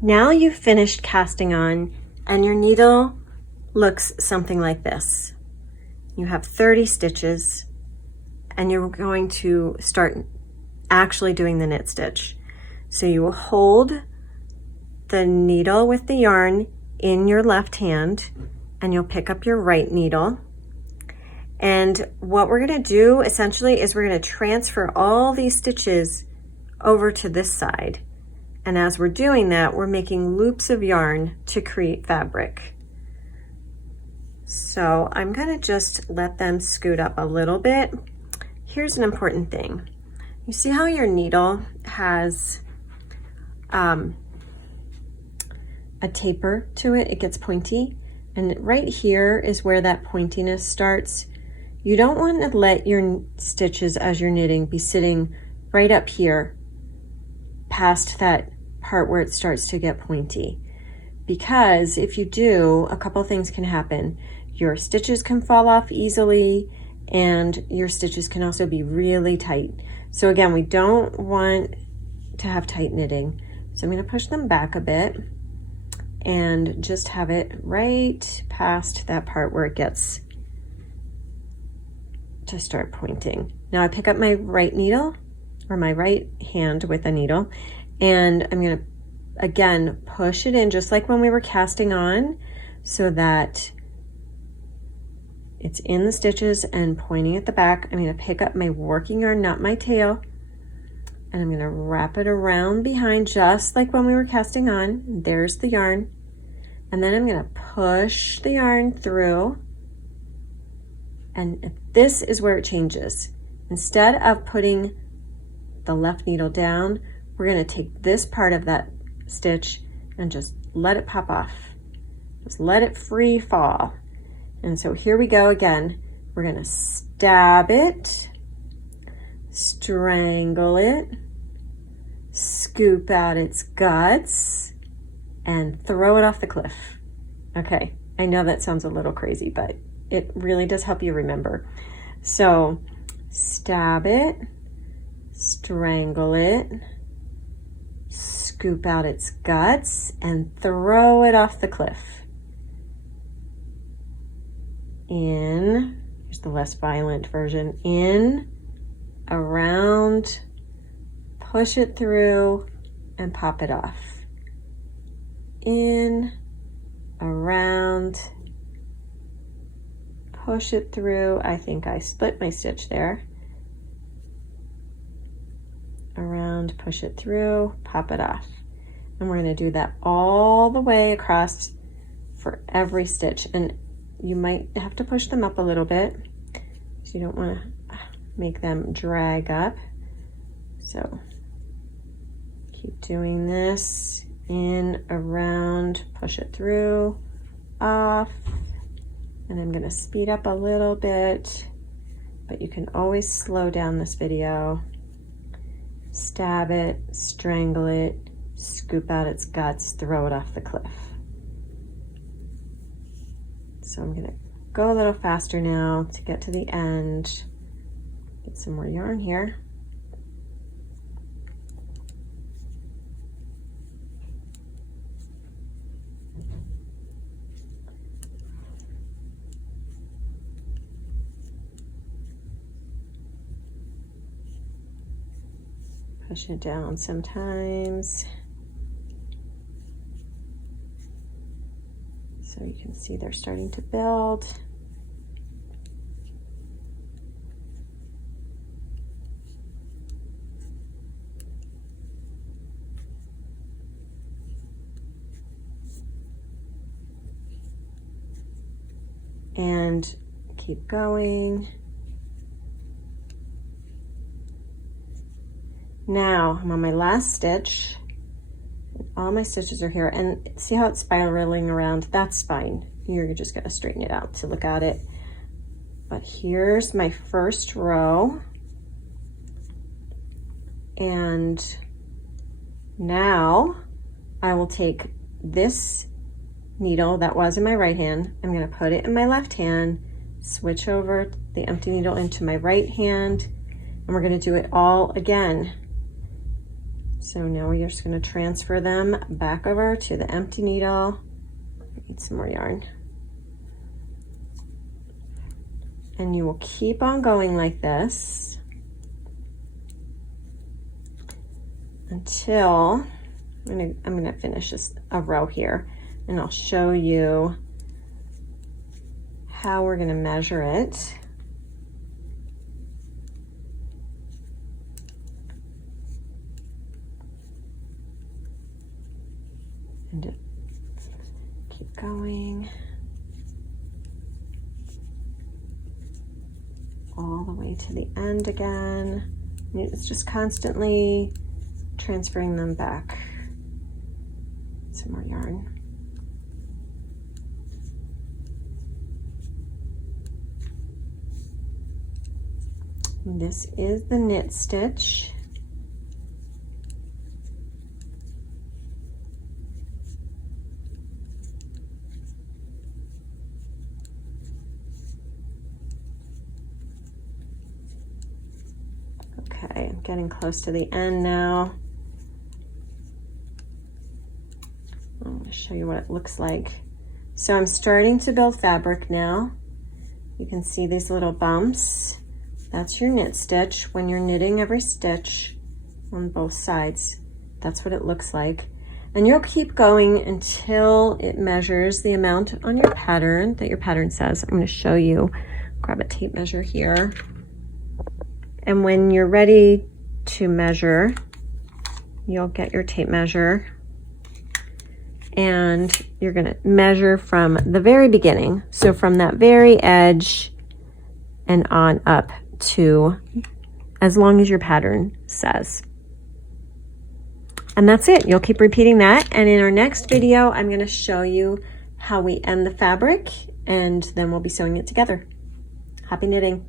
Now you've finished casting on and your needle looks something like this. You have 30 stitches and you're going to start actually doing the knit stitch. So you will hold the needle with the yarn in your left hand and you'll pick up your right needle. And what we're gonna do essentially is we're gonna transfer all these stitches over to this side. And as we're doing that, we're making loops of yarn to create fabric. So I'm gonna just let them scoot up a little bit. Here's an important thing. You see how your needle has a taper to it? It gets pointy. And right here is where that pointiness starts. You don't want to let your stitches as you're knitting be sitting right up here past that part where it starts to get pointy. Because if you do, a couple things can happen. Your stitches can fall off easily and your stitches can also be really tight. So again, we don't want to have tight knitting. So I'm going to push them back a bit and just have it right past that part where it gets to start pointing. Now I pick up my right needle or my right hand with a needle and I'm going to again push it in just like when we were casting on so that it's in the stitches and pointing at the back. I'm going to pick up my working yarn, not my tail, and I'm going to wrap it around behind just like when we were casting on. There's the yarn. And then I'm going to push the yarn through. And this is where it changes. Instead of putting the left needle down, we're going to take this part of that stitch and just let it pop off. Just let it free fall. And so here we go again. We're going to stab it, strangle it, scoop out its guts, and throw it off the cliff. Okay, I know that sounds a little crazy, but it really does help you remember. So stab it, strangle it, scoop out its guts, and throw it off the cliff. In, here's the less violent version, in, around, push it through, and pop it off. In, around, push it through. I think I split my stitch there. Around, push it through, pop it off. And we're going to do that all the way across for every stitch. And you might have to push them up a little bit because you don't want to make them drag up. So keep doing this. In, around, push it through, off. And I'm going to speed up a little bit, but you can always slow down this video. Stab it, strangle it, scoop out its guts, throw it off the cliff. So I'm going to go a little faster now to get to the end. Get some more yarn here. Push it down sometimes. So you can see they're starting to build. And keep going. Now I'm on my last stitch. All my stitches are here, and see how it's spiraling around? That's fine. You're just gonna straighten it out to look at it. But here's my first row. And now I will take this needle that was in my right hand. I'm gonna put it in my left hand, switch over the empty needle into my right hand, and we're gonna do it all again. So now we're just going to transfer them back over to the empty needle. I need some more yarn. And you will keep on going like this until I'm gonna finish this a row here, and I'll show you how we're gonna measure it. And just keep going all the way to the end again. It's just constantly transferring them back. Some more yarn. This is the knit stitch. Okay, I'm getting close to the end now. I'm going to show you what it looks like. So I'm starting to build fabric now. You can see these little bumps. That's your knit stitch. When you're knitting every stitch on both sides, that's what it looks like. And you'll keep going until it measures the amount on your pattern that your pattern says. I'm going to show you. Grab a tape measure here. And when you're ready to measure, you'll get your tape measure and you're going to measure from the very beginning. So from that very edge and on up to as long as your pattern says. And that's it. You'll keep repeating that. And in our next video, I'm going to show you how we end the fabric, and then we'll be sewing it together. Happy knitting.